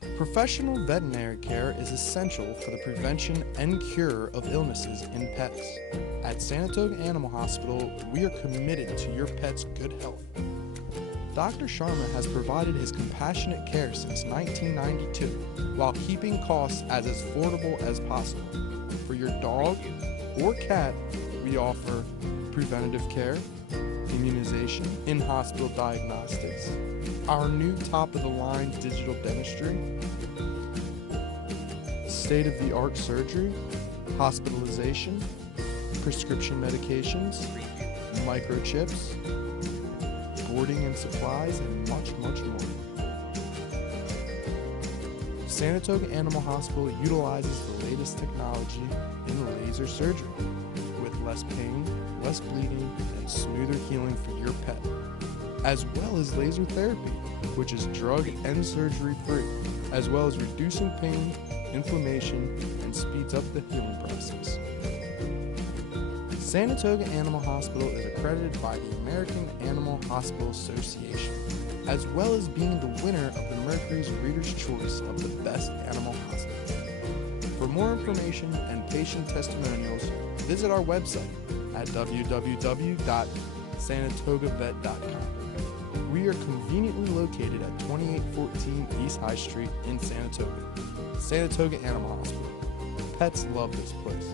Professional veterinary care is essential for the prevention and cure of illnesses in pets. At Saratoga Animal Hospital, we are committed to your pet's good health. Dr. Sharma has provided his compassionate care since 1992 while keeping costs as affordable as possible. For your dog or cat, we offer preventative care, immunization, in-hospital diagnostics, our new top-of-the-line digital dentistry, state-of-the-art surgery, hospitalization, prescription medications, microchips, boarding and supplies, and much, much more. Saratoga Animal Hospital utilizes the latest technology in laser surgery with less pain, less bleeding, and smoother healing for your pet, as well as laser therapy, which is drug and surgery free, as well as reducing pain, inflammation, and speeds up the healing process. Saratoga Animal Hospital is accredited by the American Animal Hospital Association, as well as being the winner of the Mercury's Reader's Choice of the Best Animal Hospital. For more information and patient testimonials, visit our website at www.sanatogavet.com. We are conveniently located at 2814 East High Street in Saratoga. Saratoga Animal Hospital. Pets love this place.